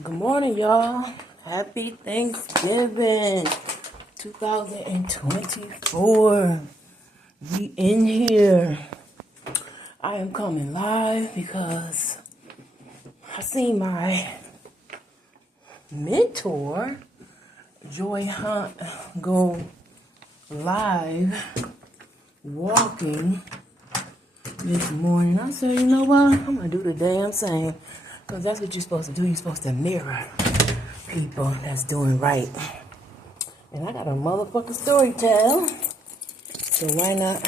Good morning, y'all. Happy Thanksgiving 2024. We in here. I am coming live because I seen my mentor, Joy Hunt, go live walking this morning. I said, you know what? I'm going to do the damn same. Because that's what you're supposed to do. You're supposed to mirror people that's doing right. And I got a motherfucking story to tell. So why not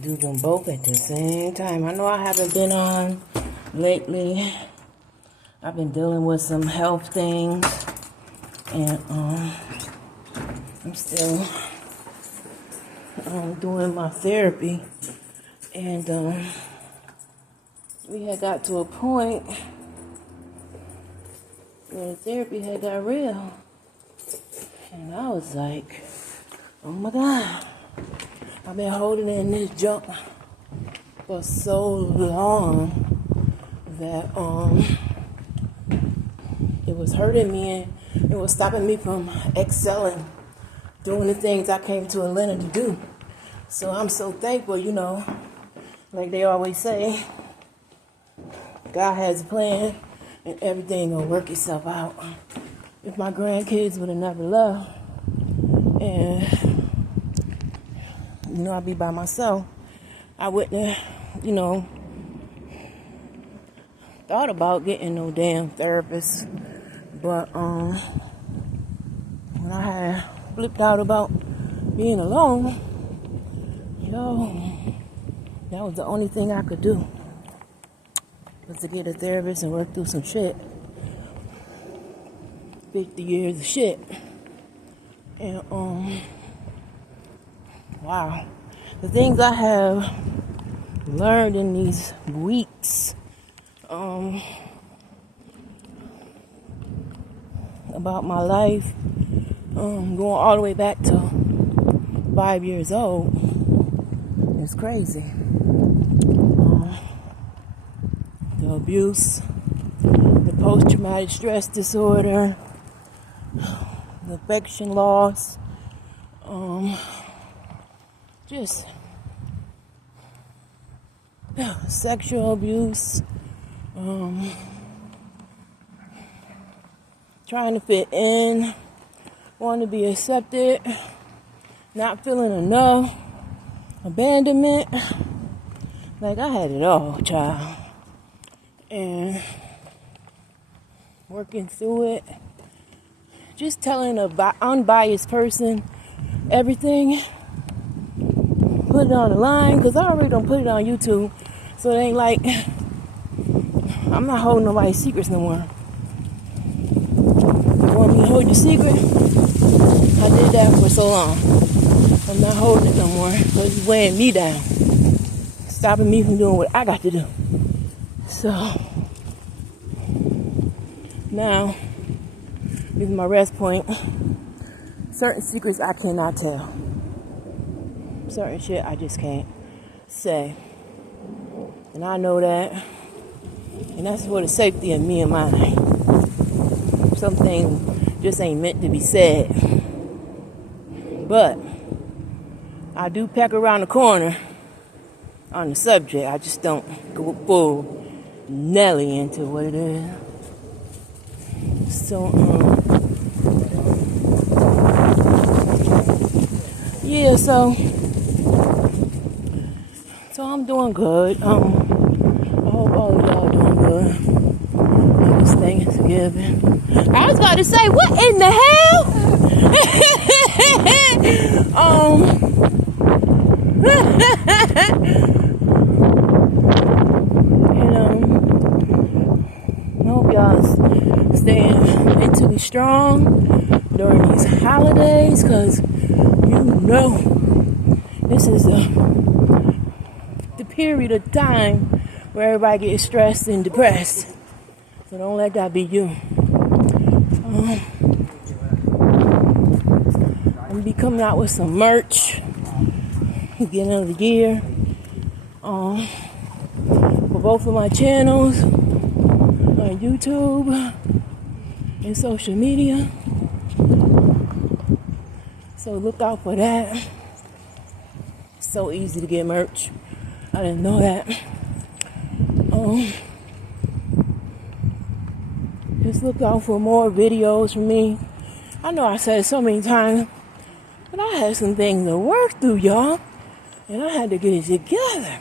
do them both at the same time? I know I haven't been on lately. I've been dealing with some health things. And I'm still doing my therapy. And we had got to a point where the therapy had got real. And I was like, oh my God. I've been holding in this junk for so long that it was hurting me and it was stopping me from excelling, doing the things I came to Atlanta to do. So I'm so thankful, like they always say, God has a plan, and everything gonna work itself out. If my grandkids would have never left, and I'd be by myself, I wouldn't have, thought about getting no damn therapist. But when I had flipped out about being alone, that was the only thing I could do. Was to get a therapist and work through some shit. 50 years of shit. And wow. The things I have learned in these weeks about my life, going all the way back to 5 years old, is crazy. The abuse, the post-traumatic stress disorder, the affection loss, just sexual abuse, trying to fit in, wanting to be accepted, not feeling enough, abandonment. Like I had it all, child. And working through it, just telling an unbiased person everything, put it on the line, because I already don't put it on YouTube, so it ain't like I'm not holding nobody's secrets no more. You want me to hold your secret? I did that for so long. I'm not holding it no more, because it's weighing me down, stopping me from doing what I got to do. So now this is my rest point. Certain secrets I cannot tell. Certain shit I just can't say. And I know that. And that's for the safety of me and mine. Some things just ain't meant to be said. But I do peck around the corner on the subject. I just don't go full Nelly into what it is. So, yeah, so I'm doing good. I hope all of y'all doing good. It's Thanksgiving. I was about to say, what in the hell? I hope y'all staying mentally strong during these holidays, because this is the period of time where everybody gets stressed and depressed. So don't let that be you. I'm going to be coming out with some merch beginning of the year. For both of my channels on YouTube in social media. So look out for that. It's so easy to get merch. I didn't know that. Just look out for more videos from me. I know I said it so many times, but I had some things to work through, y'all. And I had to get it together.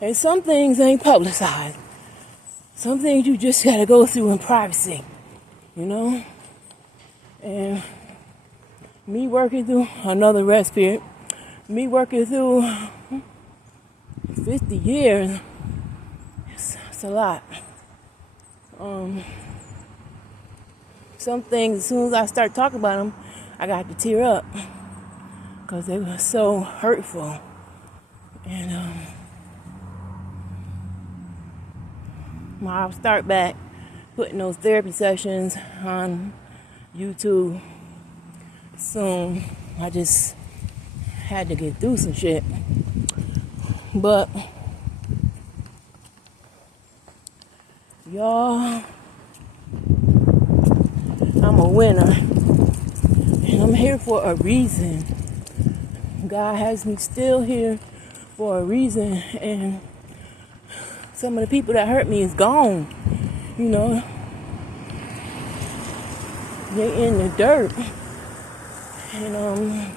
And some things ain't publicized. Some things you just gotta go through in privacy, you know? And me working through another rest period, me working through 50 years, it's a lot. Some things, as soon as I start talking about them, I got to tear up because they were so hurtful. And I'll start back putting those therapy sessions on YouTube soon. I just had to get through some shit. But y'all, I'm a winner, and I'm here for a reason. God has me still here for a reason, and some of the people that hurt me is gone, you know. They in the dirt. And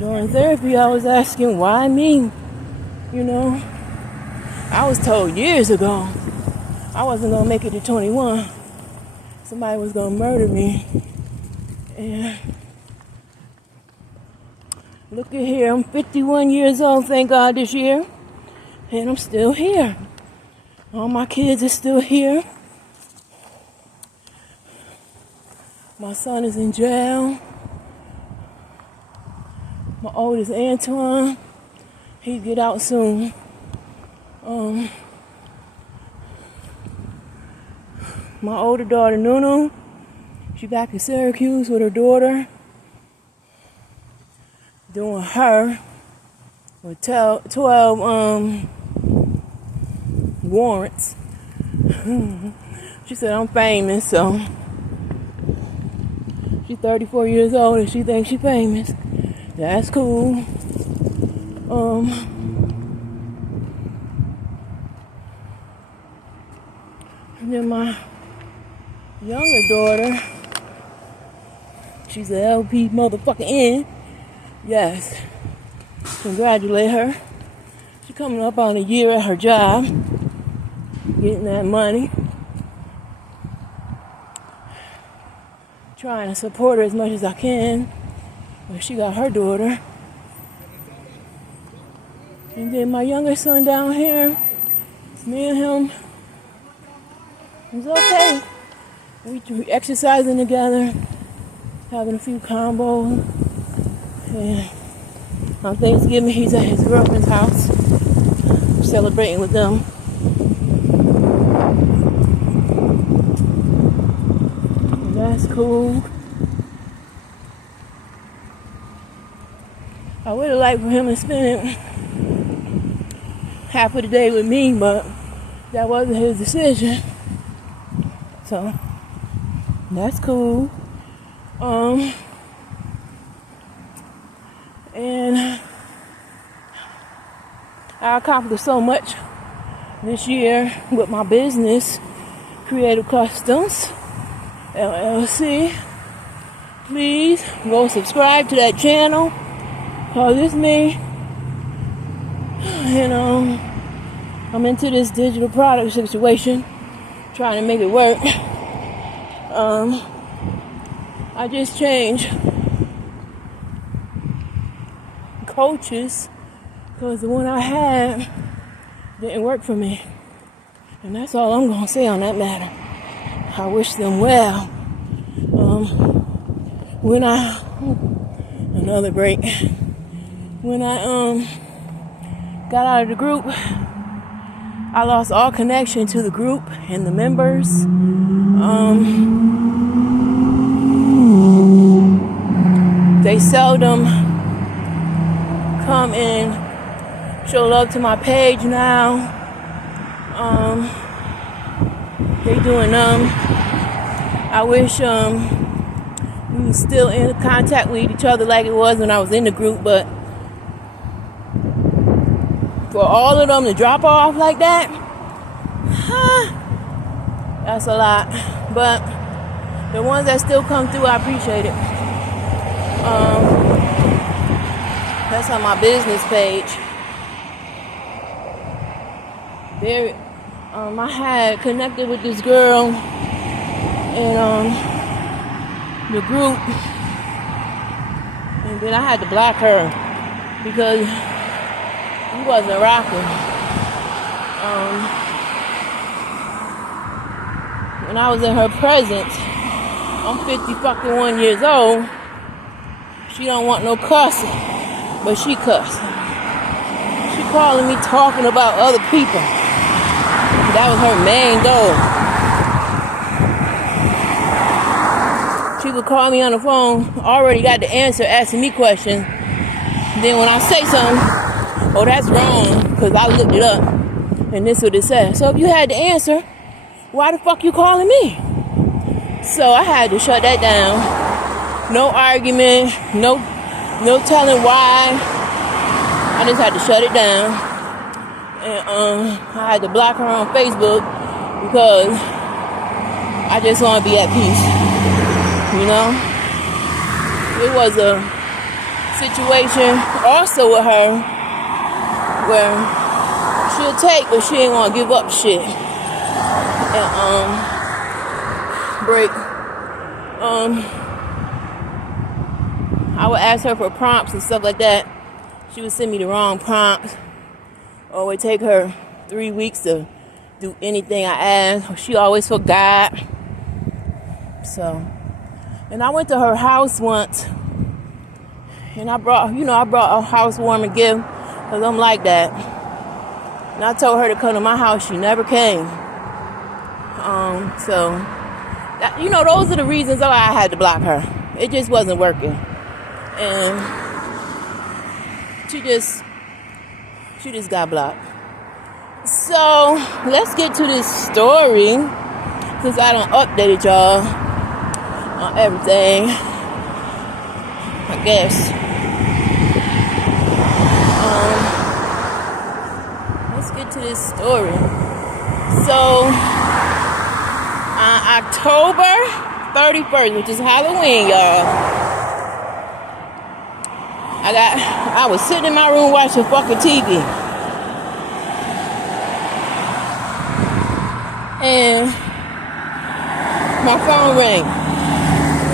during therapy, I was asking, why me? You know, I was told years ago I wasn't gonna make it to 21. Somebody was gonna murder me. And look at here, I'm 51 years old, thank God, this year. And I'm still here. All my kids are still here. My son is in jail. My oldest Antoine, he'll get out soon. My older daughter Nunu, she back in Syracuse with her daughter, doing her with 12 warrants. She said I'm famous, so she's 34 years old and she thinks she's famous. That's cool. And then my younger daughter, she's a LP motherfucking N. Yes. Congratulate her. She's coming up on a year at her job, getting that money. Trying to support her as much as I can. But she got her daughter. And then my younger son down here, it's me and him. It's okay. We exercising together, having a few combos. And on Thanksgiving, he's at his girlfriend's house, celebrating with them. And that's cool. I would have liked for him to spend half of the day with me, but that wasn't his decision. So that's cool. And I accomplished so much this year with my business, Creative Customs, LLC. Please go subscribe to that channel, cause it's me. And I'm into this digital product situation, trying to make it work. I just changed coaches because the one I had didn't work for me. And that's all I'm going to say on that matter. I wish them well. Another break. When I got out of the group, I lost all connection to the group and the members. They seldom come and show love to my page now. They doing, I wish, we was still in contact with each other like it was when I was in the group, but for all of them to drop off like that, that's a lot. But the ones that still come through, I appreciate it. That's on my business page. There, I had connected with this girl in the group, and then I had to block her because he wasn't rocking. When I was in her presence, I'm 51 years old. She don't want no cussing, but she cussed. She calling me talking about other people. That was her main goal. She would call me on the phone, already got the answer, asking me questions. Then when I say something, oh, that's wrong, because I looked it up, and this is what it said. So if you had the answer, why the fuck you calling me? So I had to shut that down. No argument, no telling why. I just had to shut it down. And I had to block her on Facebook because I just want to be at peace. You know? It was a situation also with her where she'll take, but she ain't want to give up shit. And break. I would ask her for prompts and stuff like that. She would send me the wrong prompts. Or it would take her 3 weeks to do anything I asked. She always forgot. So, and I went to her house once, and I brought a housewarming gift because I'm like that. And I told her to come to my house. She never came. So, that, those are the reasons why I had to block her. It just wasn't working. And she just got blocked. So, let's get to this story, since I done updated y'all on everything, I guess. Let's get to this story. So, on October 31st, which is Halloween, y'all, I was sitting in my room watching fucking TV. And my phone rang.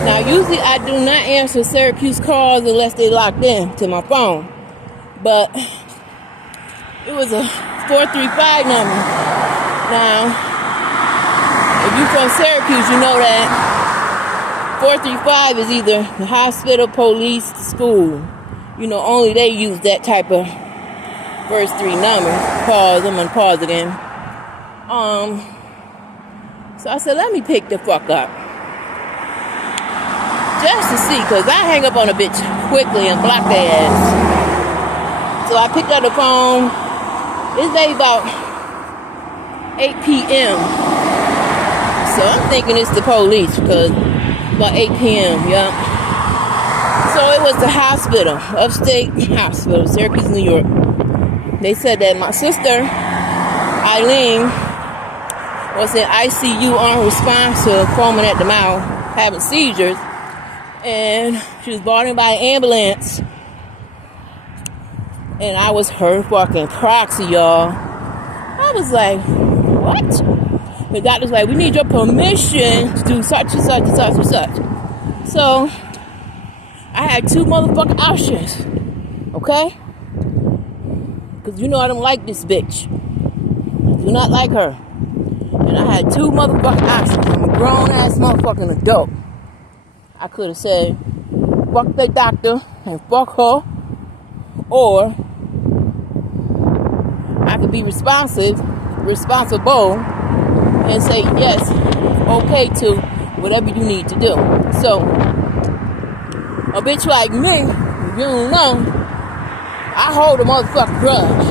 Now, usually I do not answer Syracuse calls unless they locked in to my phone. But it was a 435 number. Now, if you're from Syracuse, you know that 435 is either the hospital, police, school. Only they use that type of first three numbers. Pause. I'm going to pause again. So I said, let me pick the fuck up. Just to see, because I hang up on a bitch quickly and block their ass. So I picked up the phone. It's maybe about 8 p.m. So I'm thinking it's the police, because about 8 p.m., yeah. So it was the hospital, upstate hospital, Syracuse, New York. They said that my sister, Eileen, was in ICU unresponsive, foaming at the mouth, having seizures. And she was brought in by an ambulance. And I was her fucking proxy, y'all. I was like, what? The doctor's like, we need your permission to do such and such and such and such. So, I had two motherfucking options. Okay? Because I don't like this bitch. I do not like her. And I had two motherfucking options. I'm a grown-ass motherfucking adult. I could have said, fuck the doctor and fuck her. Or I could be responsible, and say, yes, okay to whatever you need to do. So, a bitch like me, if you don't know, I hold a motherfucking grudge.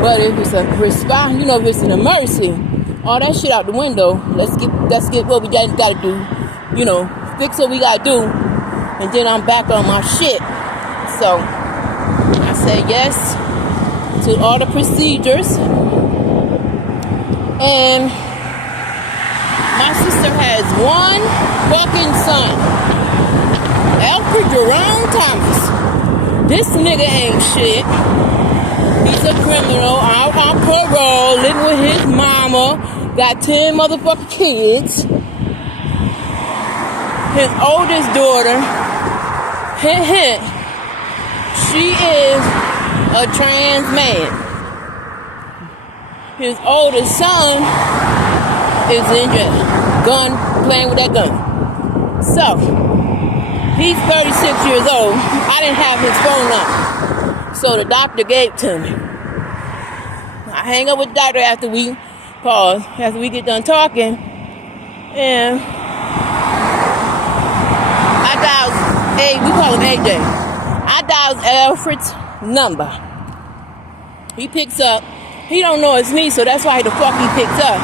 But if it's a response, if it's an emergency, all that shit out the window. Let's get what we gotta do. You know, fix what we gotta do. And then I'm back on my shit. So I said yes to all the procedures. And my sister has one fucking son, Alfred Jerome Thomas. This nigga ain't shit. He's a criminal, out on parole, living with his mama, got 10 motherfucking kids. His oldest daughter, hint, hint, she is a trans man. His oldest son is in jail, playing with that gun. So, he's 36 years old. I didn't have his phone number, so the doctor gave it to me. I hang up with the doctor after we get done talking, and I dialed we call him AJ. I dialed Alfred's number. He picks up. He don't know it's me, so that's why the fuck he picks up.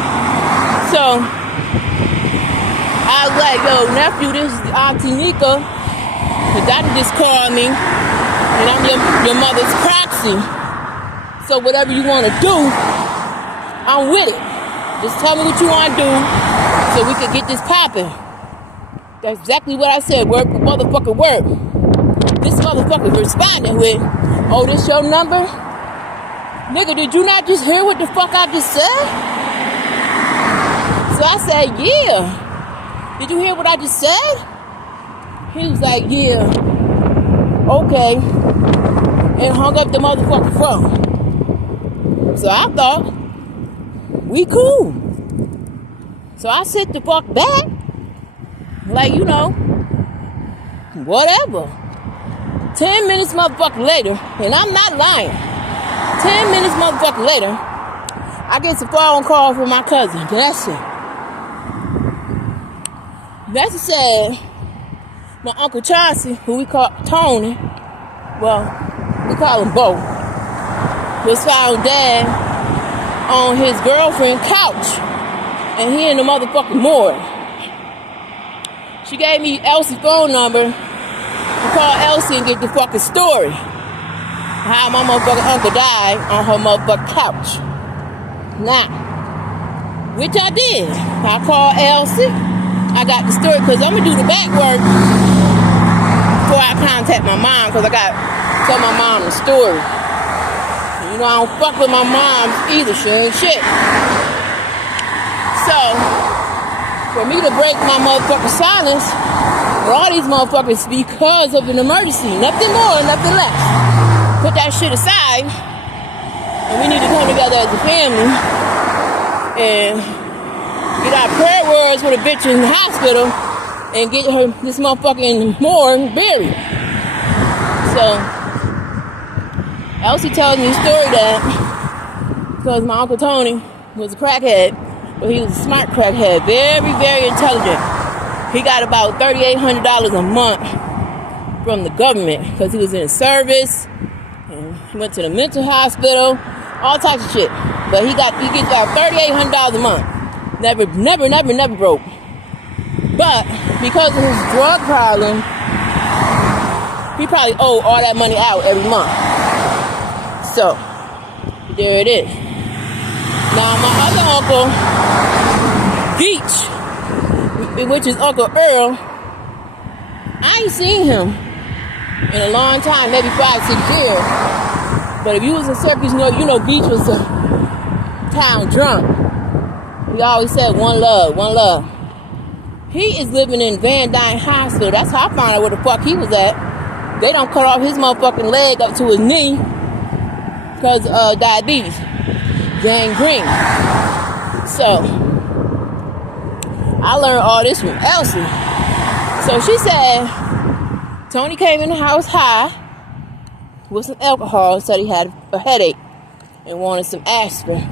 So I was like, yo, nephew, this is Auntie Nika. The doctor just called me, and I'm your mother's proxy. So whatever you want to do, I'm with it. Just tell me what you want to do so we can get this popping. That's exactly what I said, word for motherfucking word. This motherfucker responded with, oh, this your number? Nigga, did you not just hear what the fuck I just said? So I said, yeah. Did you hear what I just said? He was like, yeah. Okay. And hung up the motherfucking phone. So I thought, we cool. So I sit the fuck back. Like, you know, whatever. 10 minutes motherfucker later, and I'm not lying. 10 minutes motherfucker later, I get a phone call from my cousin. That's it. That's said, my Uncle Chauncey, who we call Tony, well, we call him Bo, was found dead on his girlfriend's couch, and he in the motherfucking morgue. She gave me Elsie's phone number to call Elsie and get the fucking story. How my motherfucking uncle died on her motherfucking couch. Now, which I did. I called Elsie. I got the story because I'm going to do the back work before I contact my mom, because I got to tell my mom the story. And, you know, I don't fuck with my mom either. She ain't shit. So, for me to break my motherfucking silence with all these motherfuckers because of an emergency, nothing more, nothing less. Put that shit aside, and we need to come together as a family and get our prayer words for the bitch in the hospital and get her this motherfucking morgue buried. So Elsie tells me a story that because my Uncle Tony was a crackhead, but he was a smart crackhead, very, very intelligent. He got about $3,800 a month from the government because he was in the service. He went to the mental hospital, all types of shit. But he gets about $3,800 a month. Never broke. But because of his drug problem, he probably owed all that money out every month. So, there it is. Now, my other uncle, Beach, which is Uncle Earl, I ain't seen him in a long time, maybe 5-6 years. But if you was in Syracuse, you know Beach was a town drunk. He always said one love, one love. He is living in Van Dyne Hospital. That's how I found out where the fuck he was at. They don't cut off his motherfucking leg up to his knee because of diabetes, gangrene. So I learned all this from Elsie. So she said Tony came in the house high with some alcohol, said he had a headache and wanted some aspirin.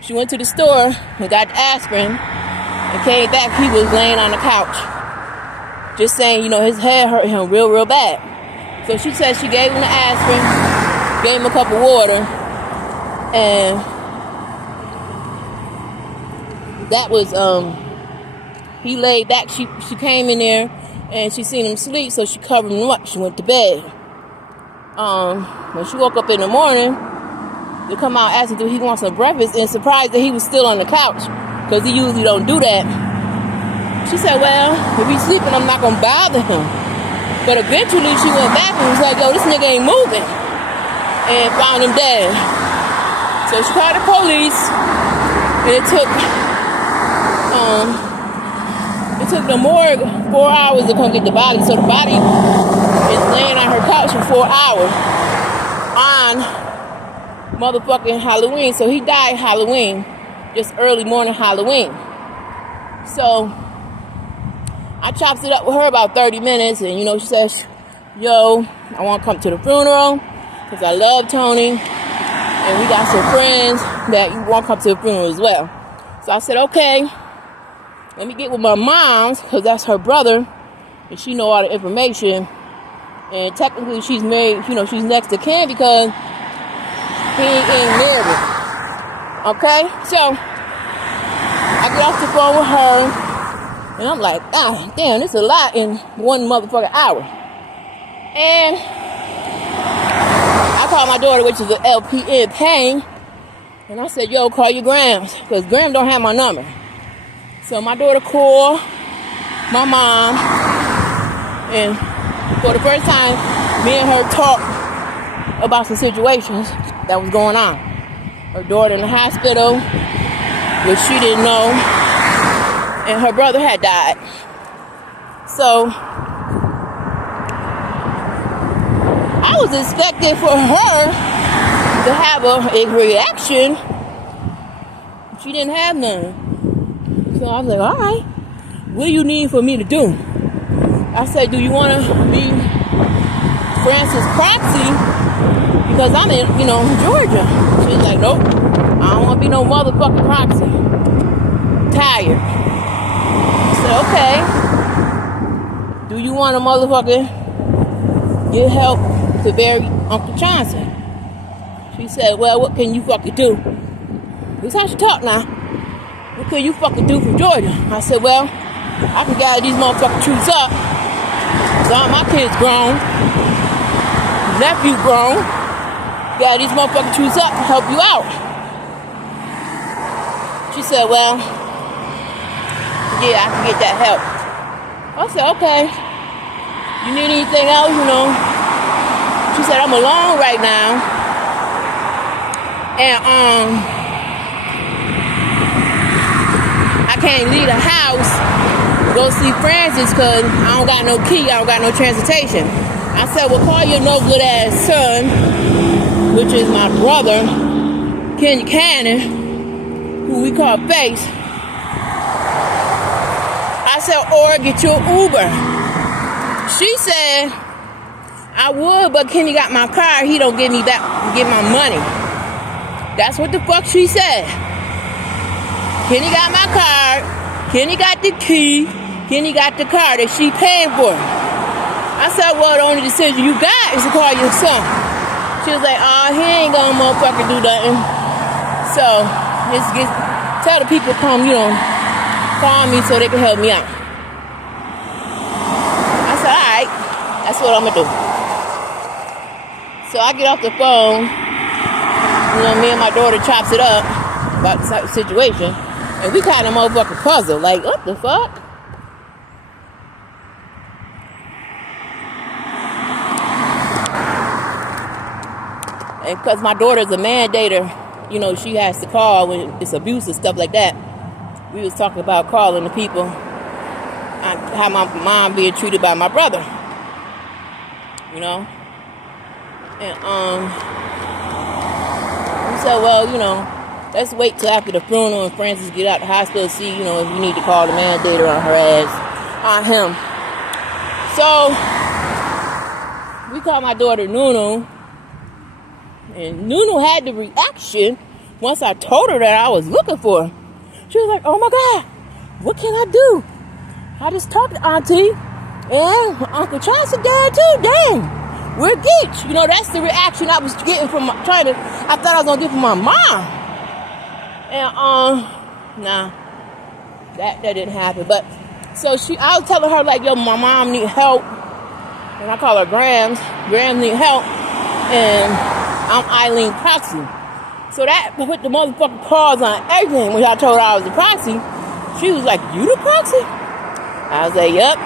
She went to the store and got the aspirin and came back. He was laying on the couch, just saying, his head hurt him real, real bad. So she said she gave him the aspirin, gave him a cup of water, and that was, he laid back. She came in there and she seen him sleep, so she covered him up. She went to bed. When she woke up in the morning, they come out asking if he wants some breakfast, and surprised that he was still on the couch, because he usually don't do that. She said, well, if he's sleeping, I'm not going to bother him. But eventually she went back and was like, yo, this nigga ain't moving, and found him dead. So she called the police, and it took the morgue 4 hours to come get the body. So the body is laying on her couch for 4 hours on motherfucking Halloween. So he died Halloween, just early morning Halloween. So I chopped it up with her about 30 minutes, and she says, yo, I want to come to the funeral because I love Tony, and we got some friends that want to come to the funeral as well. So I said, okay, let me get with my mom, because that's her brother, and she know all the information. And technically she's married, she's next to Ken because he ain't married. Okay? So I get off the phone with her, and I'm like, damn, this is a lot in one motherfucking hour. And I called my daughter, which is an LPN pain, and I said, yo, call your Grams, because Graham don't have my number. So my daughter called my mom, and for the first time, me and her talked about some situations that was going on. Her daughter in the hospital, which she didn't know, and her brother had died. So I was expecting for her to have a reaction. She didn't have none. So I was like, all right, what do you need for me to do? I said, do you want to be Francis proxy? Because I'm in, Georgia. She's like, nope, I don't want to be no motherfucking proxy. Tired. I said, okay, do you want to motherfucking get help to bury Uncle Johnson? She said, well, what can you fucking do? This is how she talk now. What can you fucking do for Georgia? I said, well, I can gather these motherfucking troops up. All my kids grown. Nephew grown. Gather these motherfucking troops up to help you out. She said, well, yeah, I can get that help. I said, okay. You need anything else, She said, I'm alone right now. And, I can't leave the house, go see Francis, because I don't got no key, I don't got no transportation. I said, well, call your no good ass son, which is my brother, Kenny Cannon, who we call Face. I said, or get you an Uber. She said, I would, but Kenny got my car, he don't give me back, get my money. That's what the fuck she said. Kenny got my card, Kenny got the key, Kenny got the car that she paying for. I said, well, the only decision you got is to call your son. She was like, oh, he ain't gonna motherfucking do nothing. So, tell the people come, call me so they can help me out. I said, all right, that's what I'm gonna do. So I get off the phone, me and my daughter chops it up about the situation. And we kind of motherfucking puzzled. Like, what the fuck? And because my daughter's a mandator, she has to call when it's abuse and stuff like that. We was talking about calling the people, how my mom being treated by my brother. And, we said, well, let's wait till after the funeral and Francis get out the hospital to see, if you need to call the mandator on her ass, on him. So, we called my daughter Nunu, and Nunu had the reaction once I told her that I was looking for her. She was like, oh my God, what can I do? I just talked to Auntie, and Uncle Johnson died too, dang. We're geeks. That's the reaction I was getting from I thought I was going to get from my mom. And, nah. that didn't happen. But so I was telling her like, yo, my mom need help, and I call her Grams. Grams need help, and I'm Eileen Proxy. So that put the motherfucking pause on everything. When I told her I was the proxy, she was like, you the proxy? I was like, yep.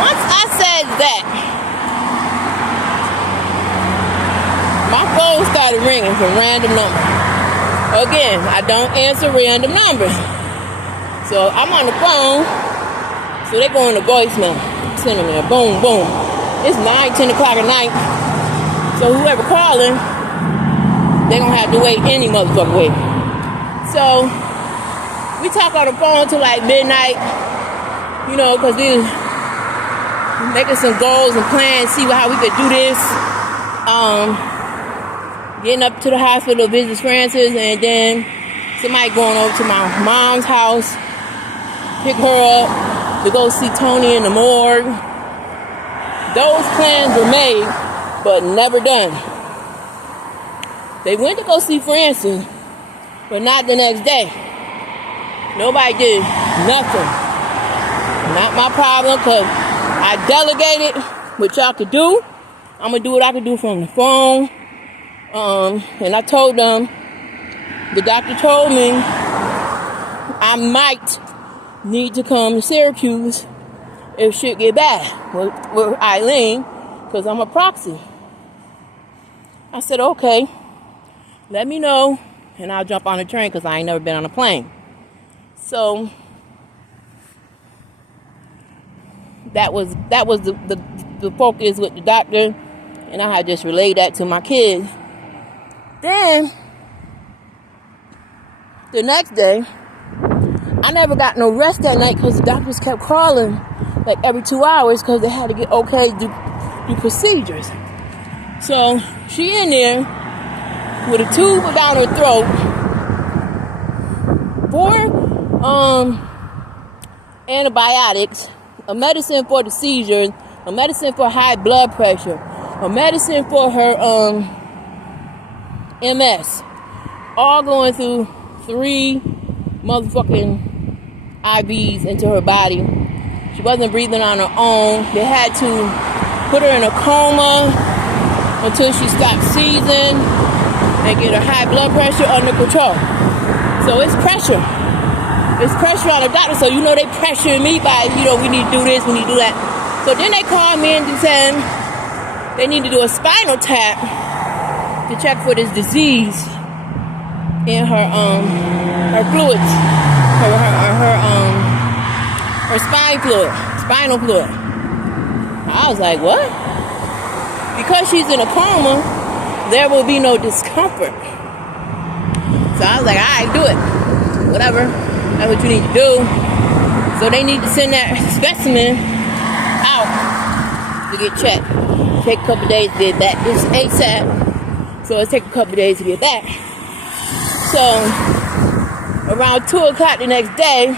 Once I said that, my phone started ringing from random numbers. Again, I don't answer random numbers. So I'm on the phone, so they go in the voicemail. Send them there, boom, boom. It's 9, 10 o'clock at night. So whoever calling, they gonna have to wait any motherfucking way. So we talk on the phone till like midnight, you know, because we was making some goals and plans, see how we could do this. Getting up to the hospital to visit Francis, and then somebody going over to my mom's house, pick her up to go see Tony in the morgue. Those plans were made, but never done. They went to go see Francis, but not the next day. Nobody did nothing. Not my problem, because I delegated what y'all could do. I'm going to do what I can do from the phone. And I told them, the doctor told me I might need to come to Syracuse if shit get bad with Eileen, because I'm a proxy. I said, okay, let me know, and I'll jump on the train, because I ain't never been on a plane. So that was the focus with the doctor, and I had just relayed that to my kids. Then the next day, I never got no rest that night because the doctors kept calling like every 2 hours because they had to get okay to do procedures. So she in there with a tube down her throat, 4 antibiotics, a medicine for the seizures, a medicine for high blood pressure, a medicine for her MS, all going through 3 motherfucking IVs into her body. She wasn't breathing on her own. They had to put her in a coma until she stopped seizing and get her high blood pressure under control. So it's pressure. It's pressure on the doctor. So, you know, they pressuring me by, you know, we need to do this, we need to do that. So then they called me and said they need to do a spinal tap to check for this disease in her fluids, her spinal fluid. I was like, what? Because she's in a coma, there will be no discomfort. So I was like, all right, do it. Whatever. That's what you need to do. So they need to send that specimen out to get checked. Take a couple days to get back. It's ASAP. So it'll take a couple days to get back. So around 2 o'clock the next day,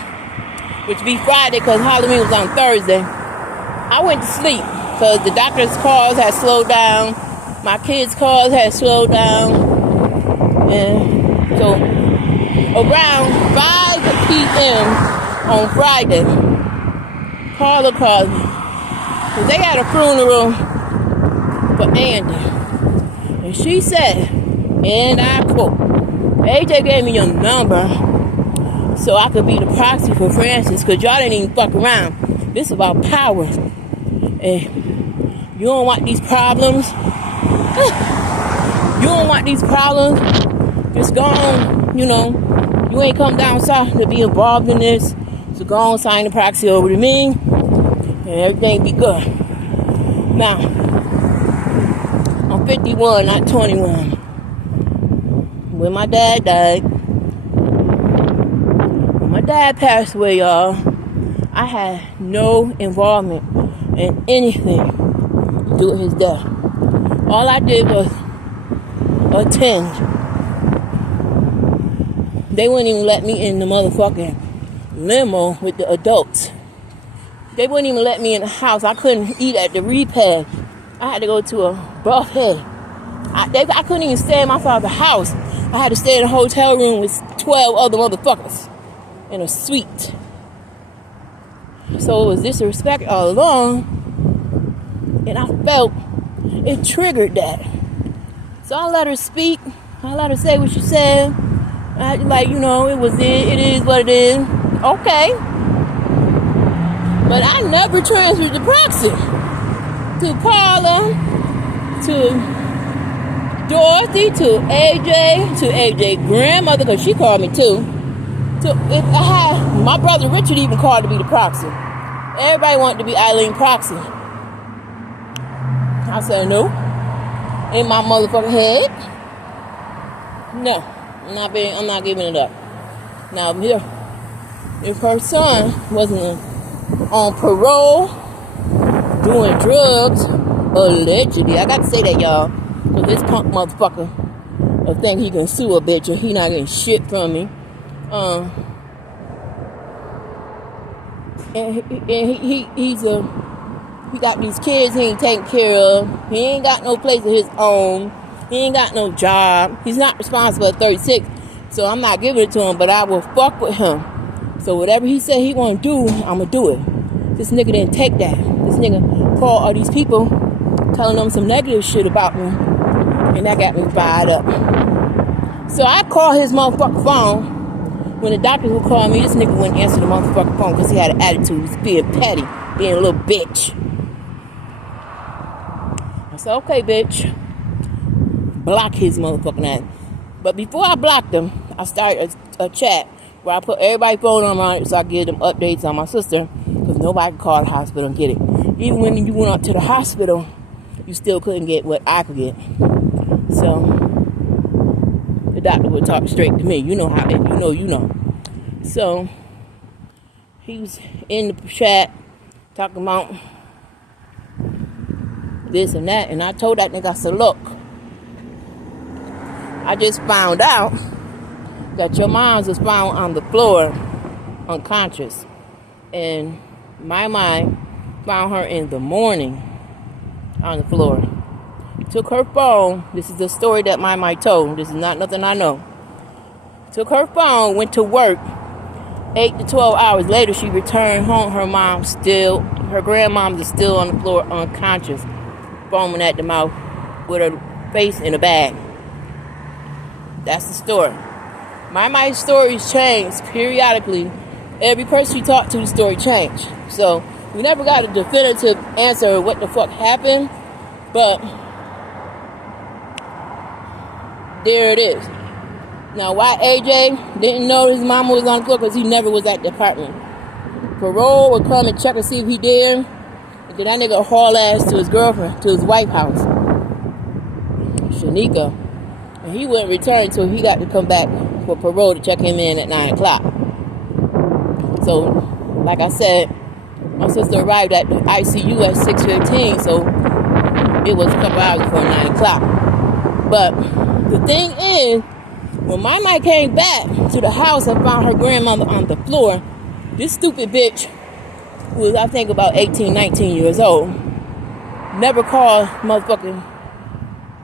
which would be Friday because Halloween was on Thursday, I went to sleep because the doctor's calls had slowed down. My kids' calls had slowed down. And so around 5 p.m. on Friday, Carla called me. Because they had a funeral for Andy. And she said, and I quote, AJ gave me your number so I could be the proxy for Francis, because y'all didn't even fuck around. This is about power. And you don't want these problems. You don't want these problems. Just go on, you know. You ain't come down south to be involved in this. So go on, sign the proxy over to me, and everything be good. Now, I'm 51, not 21. When my dad died, when my dad passed away, y'all, I had no involvement in anything to do with his death. All I did was attend. They wouldn't even let me in the motherfucking limo with the adults. They wouldn't even let me in the house. I couldn't eat at the repast. I had to go to a buffet. I couldn't even stay in my father's house. I had to stay in a hotel room with 12 other motherfuckers. and a sweet. So it was disrespect all along, and I felt it triggered that. So I let her speak. I let her say what she said. Like, you know, it is what it is. Okay. But I never transferred the proxy to Paula, to Dorothy, to AJ's grandmother, because she called me too. If I had my brother Richard even called to be the proxy. Everybody wanted to be Eileen proxy. I said no. In my motherfucking head. No. I'm not giving it up. Now if her son wasn't on parole doing drugs, allegedly. I got to say that, y'all. Because this punk motherfucker think he can sue a bitch or he not getting shit from me. And he got these kids he ain't taking care of. He ain't got no place of his own. He ain't got no job. He's not responsible at 36. So I'm not giving it to him, but I will fuck with him. So whatever he said he gonna do, I'ma do it. This nigga didn't take that. This nigga called all these people telling them some negative shit about me. And that got me fired up. So I called his motherfucking phone. When the doctors would call me, this nigga wouldn't answer the motherfucking phone because he had an attitude. He was being petty, being a little bitch. I said, okay, bitch. Block his motherfucking ass. But before I blocked him, I started a chat where I put everybody's phone number on it so I give them updates on my sister, because nobody could call the hospital and get it. Even when you went up to the hospital, you still couldn't get what I could get. So the doctor would talk straight to me. You know how, if you know. So he was in the chat talking about this and that, and I told that nigga, I said, look, I just found out that your mom's was found on the floor unconscious, and my mind found her in the morning on the floor. Took her phone. This is the story that my mind told. This is not nothing I know. Took her phone, went to work. 8 to 12 hours later, she returned home. Her grandmom is still on the floor unconscious, foaming at the mouth with her face in a bag. That's the story. My stories change periodically. Every person you talk to, the story changed. So we never got a definitive answer of what the fuck happened, but there it is. Now, why AJ didn't know his mama was on the floor? Because he never was at the apartment. Parole would come and check and see if he did. And then that nigga haul ass to his girlfriend, to his wife's house, Shanika. And he wouldn't return until he got to come back for parole to check him in at 9 o'clock. So, like I said, my sister arrived at the ICU at 6:15, so it was a couple hours before 9 o'clock. But the thing is, when my mama came back to the house and found her grandmother on the floor, this stupid bitch, who was, I think, about 18, 19 years old, never called motherfucking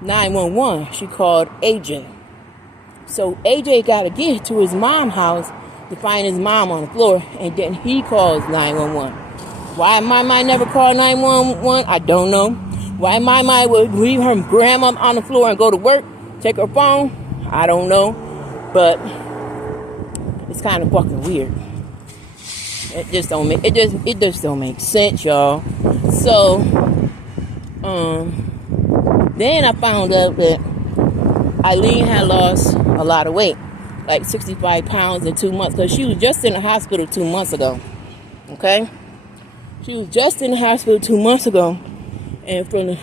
911. She called AJ. So AJ got to get to his mom's house to find his mom on the floor, and then he calls 911. Why my mom never called 911, I don't know. Why my mom would leave her grandma on the floor and go to work, take her phone, I don't know. But it's kind of fucking weird. It just don't make sense, y'all. So then I found out that Eileen had lost a lot of weight, like 65 pounds in 2 months, because she was just in the hospital 2 months ago. Okay? She was just in the hospital 2 months ago, and from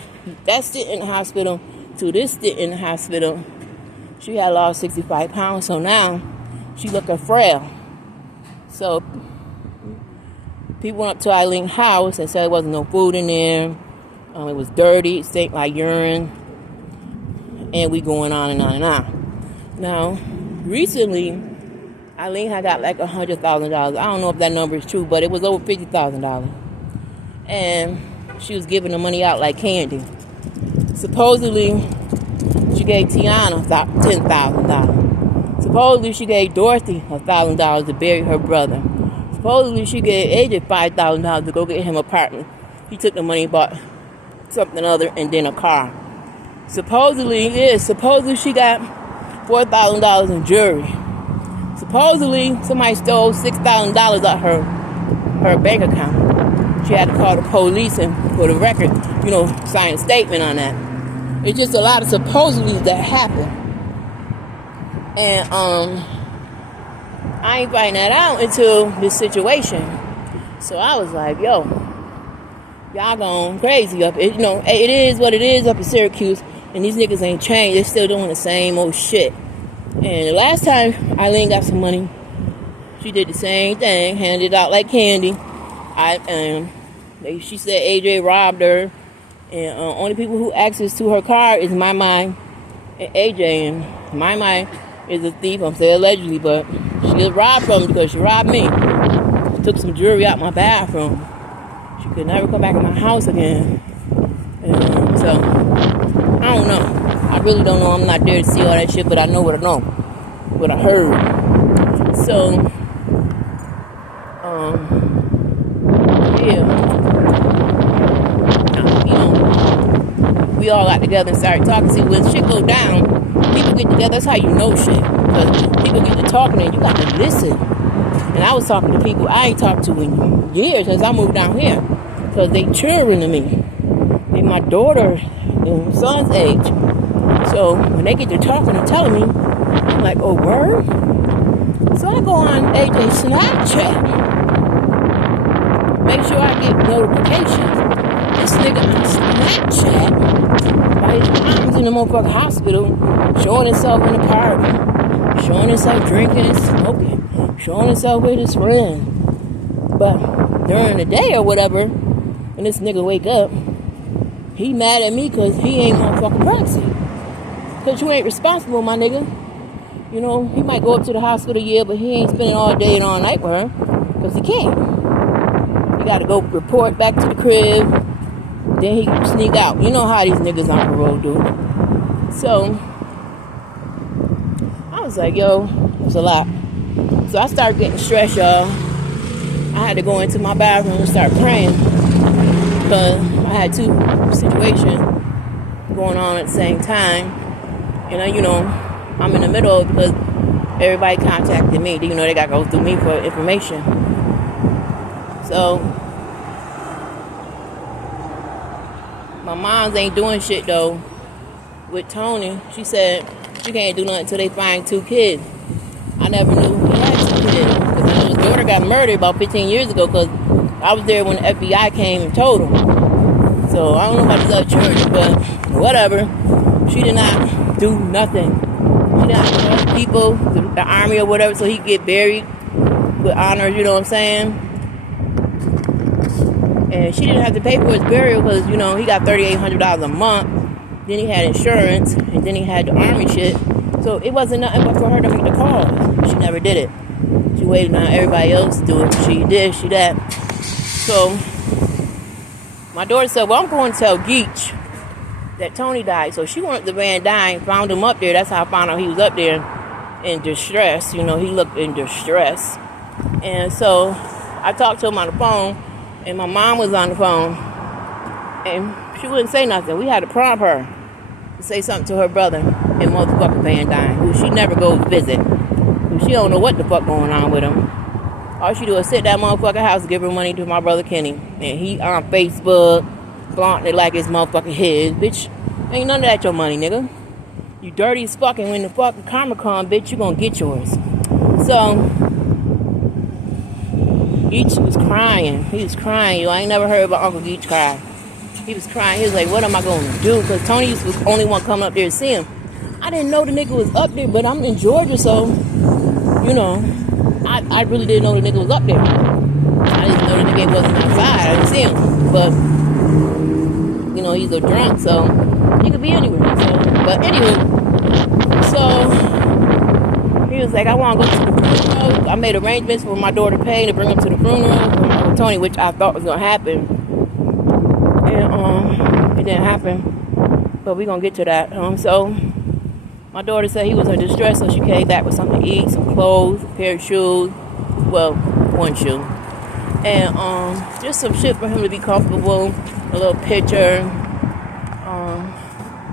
that stint in the hospital to this stint in the hospital, she had lost 65 pounds, so now she looking frail. So people went up to Eileen's house and said there wasn't no food in there. It was dirty, it stank like urine, and we going on and on and on. Now, recently, Eileen had got like $100,000. I don't know if that number is true, but it was over $50,000. And she was giving the money out like candy. Supposedly, she gave Tiana $10,000. Supposedly she gave Dorothy $1,000 to bury her brother. Supposedly she gave AJ $5,000 to go get him an apartment. He took the money and bought something other and then a car. Supposedly she got $4,000 in jewelry. Supposedly somebody stole $6,000 out her bank account. She had to call the police and for the record, sign a statement on that. It's just a lot of supposedly that happened. And I ain't finding that out until this situation. So I was like, yo, y'all going crazy up. It is what it is up in Syracuse. And these niggas ain't changed. They're still doing the same old shit. And the last time Eileen got some money, she did the same thing, handed it out like candy. She said AJ robbed her. And only people who access to her car is my and AJ. And my is a thief. I'm saying allegedly, but she was robbed from me because she robbed me. Took some jewelry out my bathroom. She could never come back in my house again. And so, I don't know. I really don't know. I'm not there to see all that shit, but I know what I know. What I heard. So, yeah. We all got together and started talking. See, when shit go down, people get together. That's how you know shit. Because people get to talking and you got to listen. And I was talking to people I ain't talked to in years since I moved down here. Because they children to me. They my daughter and son's age. So when they get to talking and telling me, I'm like, oh, word? So I go on AJ's Snapchat. Make sure I get notifications. This nigga on Snapchat, by his arms in the motherfucking hospital, showing himself in the park, showing himself drinking and smoking, showing himself with his friend. But during the day or whatever, when this nigga wake up, he mad at me because he ain't motherfucking proxy. Because you ain't responsible, my nigga. He might go up to the hospital, yeah, but he ain't spending all day and all night with her because he can't. He got to go report back to the crib. Then he sneak out. You know how these niggas on parole do. So, I was like, yo, it's a lot. So I started getting stressed, y'all. I had to go into my bathroom and start praying. Because I had two situations going on at the same time. And, I'm in the middle because everybody contacted me. They got to go through me for information. So, my mom's ain't doing shit, though, with Tony. She said she can't do nothing until they find 2 kids. I never knew he had 2 kids. Because I know his daughter got murdered about 15 years ago because I was there when the FBI came and told him. So, I don't know about his other children, but whatever. She did not do nothing. She did not tell people, the army or whatever, so he could get buried with honors, you know what I'm saying? And she didn't have to pay for his burial because, he got $3,800 a month. Then he had insurance. And then he had the army shit. So it wasn't nothing but for her to make the call. She never did it. She waited on everybody else to do it. She did, she that. So my daughter said, well, I'm going to tell Geach that Tony died. So she went to Van Dyne, found him up there. That's how I found out he was up there in distress. He looked in distress. And so I talked to him on the phone. And my mom was on the phone, and she wouldn't say nothing. We had to prompt her to say something to her brother in motherfucking Van Dyne, who she never goes visit. Who she don't know what the fuck going on with him. All she do is sit at that motherfucking house and give her money to my brother Kenny. And he on Facebook, flaunting it like it's motherfucking his. Bitch, ain't none of that your money, nigga. You dirty as fuck, and when the fucking karma come, bitch, you gonna get yours. So Geach was crying. He was crying, yo. I ain't never heard about Uncle Geach cry. He was crying. He was like, what am I going to do? Because Tony was the only one coming up there to see him. I didn't know the nigga was up there, but I'm in Georgia, so, I really didn't know the nigga was up there. I didn't know the nigga wasn't outside. I didn't see him. But, he's a drunk, so he could be anywhere. But anyway, so he was like, I want to go to the funeral. I made arrangements for my daughter Payne to bring him to the funeral for Tony, which I thought was going to happen. And it didn't happen. But we're going to get to that. So My daughter said he was in distress, so she came back with something to eat, some clothes, a pair of shoes. Well, one shoe. And just some shit for him to be comfortable. A little picture.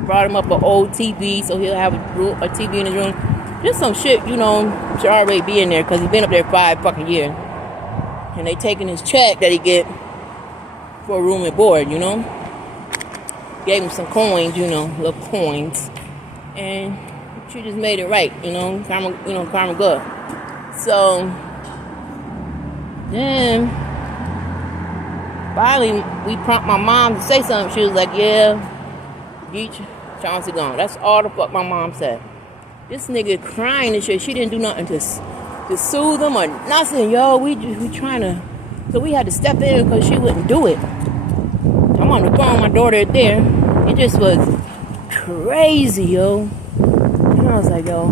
Brought him up an old TV, so he'll have a TV in his room. Just some shit, should already be in there, because he's been up there 5 fucking years. And they taking his check that he get for room and board, Gave him some coins, little coins. And she just made it right, karma good. So then finally we prompt my mom to say something. She was like, yeah, get Chauncey gone. That's all the fuck my mom said. This nigga crying and shit. She didn't do nothing to soothe him or nothing, yo. We trying to, so we had to step in because she wouldn't do it. I'm on the phone, my daughter there. It just was crazy, yo. And I was like, yo,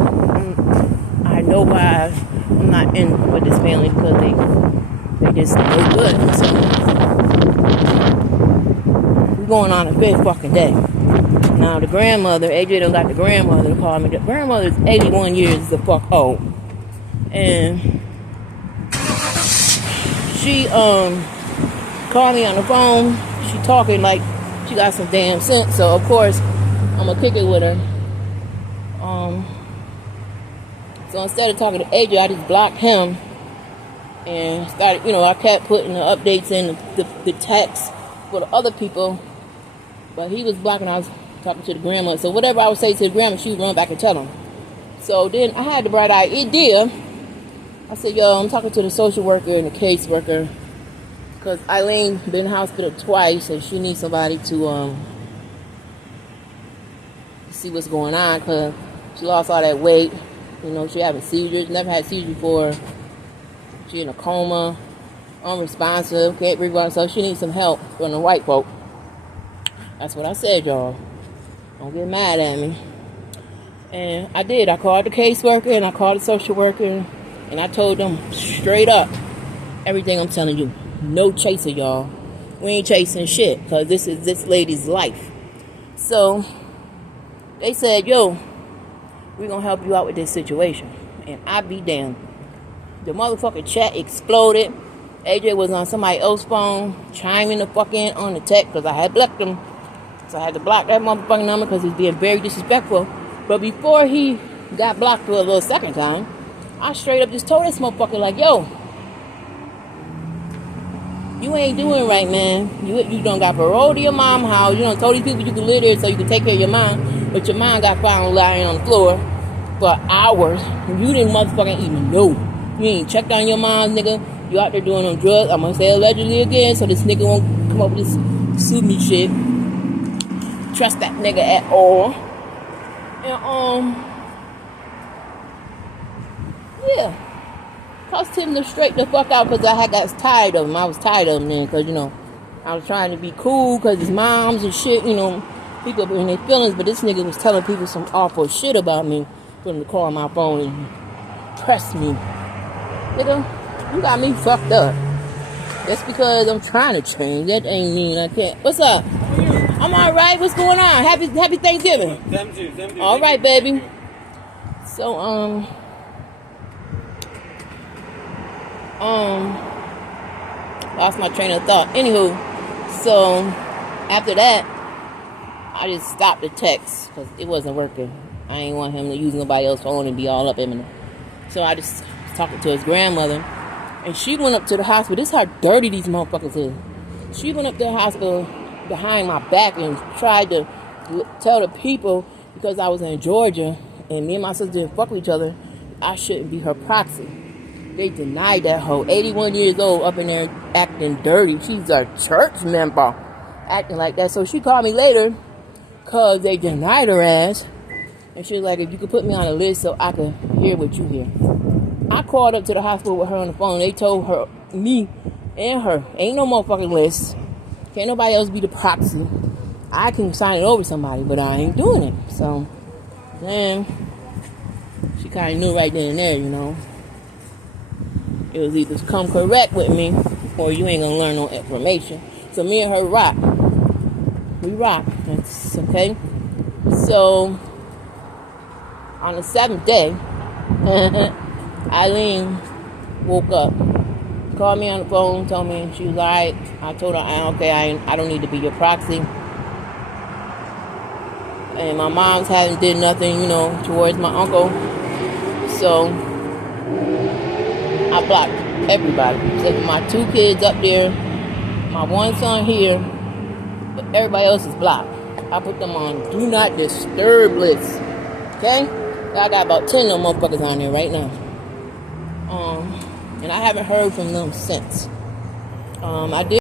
I know why I'm not in with this family, because they just no good. So we're going on the 5th fucking day. Now the grandmother, AJ done got the grandmother to call me. The grandmother's 81 years the fuck old. And she called me on the phone. She talking like she got some damn sense. So of course I'm gonna kick it with her. So instead of talking to AJ, I just blocked him and started, I kept putting the updates in the text for the other people, but he was blocking. I was talking to the grandma. So whatever I would say to the grandma, she would run back and tell him. So then I had the bright idea. I said, yo, I'm talking to the social worker and the case worker, because Eileen been in the hospital twice and she needs somebody to see what's going on, because she lost all that weight. She having seizures. Never had seizures before. She in a coma, unresponsive, can't breathe by herself. She needs some help from the white folk. That's what I said, y'all. Don't get mad at me. And I did. I called the caseworker and I called the social worker, and I told them straight up everything I'm telling you. No chaser, y'all. We ain't chasing shit, because this is this lady's life. So they said, yo, we're gonna help you out with this situation. And I be damned. The motherfucking chat exploded. AJ was on somebody else's phone, chiming the fuck in on the text, because I had blocked him. So I had to block that motherfucking number because he's being very disrespectful. But before he got blocked for a little second time, I straight up just told this motherfucker, like, yo, you ain't doing right, man. You done got parole to your mom's house. You done told these people you can live there so you can take care of your mom. But your mom got found lying on the floor for hours. And you didn't motherfucking even know. You ain't checked on your mom, nigga. You out there doing them drugs. I'm gonna say allegedly again, so this nigga won't come up with this sue me shit. Trust that nigga at all. And yeah, cussed him to straight the fuck out, because I got tired of him. I was tired of him then, because I was trying to be cool, because his moms and shit, people in their feelings. But this nigga was telling people some awful shit about me, for him to call my phone and press me. Nigga, you got me fucked up. That's because I'm trying to change. That ain't mean I can't. What's up? I'm all right. What's going on? Happy Thanksgiving. Them too. All right, baby. So lost my train of thought. Anywho, so after that, I just stopped the text because it wasn't working. I ain't want him to use nobody else's phone and be all up in me. So I just talking to his grandmother, and she went up to the hospital. This is how dirty these motherfuckers is. She went up to the hospital behind my back and tried to tell the people, because I was in Georgia and me and my sister didn't fuck with each other, I shouldn't be her proxy. They denied that hoe. 81 years old, up in there acting dirty. She's a church member acting like that. So she called me later because they denied her ass. And she was like, if you could put me on a list so I could hear what you hear. I called up to the hospital with her on the phone. They told her, me and her, ain't no motherfucking list. Can't nobody else be the proxy. I can sign it over to somebody, but I ain't doing it. So then she kind of knew right then and there, It was either come correct with me or you ain't gonna learn no information. So me and her rock. We rock. That's okay. So On the 7th day, Eileen woke up, called me on the phone, told me she was all right. I told her, okay, I don't need to be your proxy. And my mom's hadn't did nothing, towards my uncle. So I blocked everybody. Except my 2 kids up there, my 1 son here, but everybody else is blocked. I put them on do not disturb list. Okay? I got about 10 of them motherfuckers on there right now. And I haven't heard from them since. I did